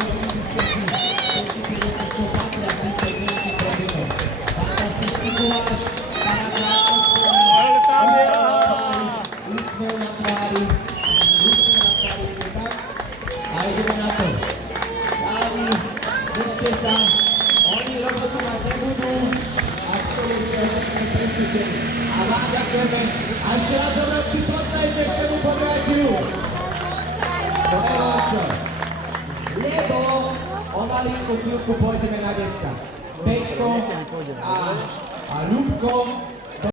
užili ste si všetky tie veci, čo patria v týchto dnešných prezinom. Fantastický guláš, parádna atmosféra, úsmev na tvári, je tak? A ideme na to. Chalani, držte sa, oni robotu mať nebudú, až to budete hodnotne presúdení. A vám ďakujeme. A ešte raz obrovský potlejte, ešte mu pokračujú. Čo? Lebo o malinku chvíľku pôjdeme na decka. Peťko a Ľubko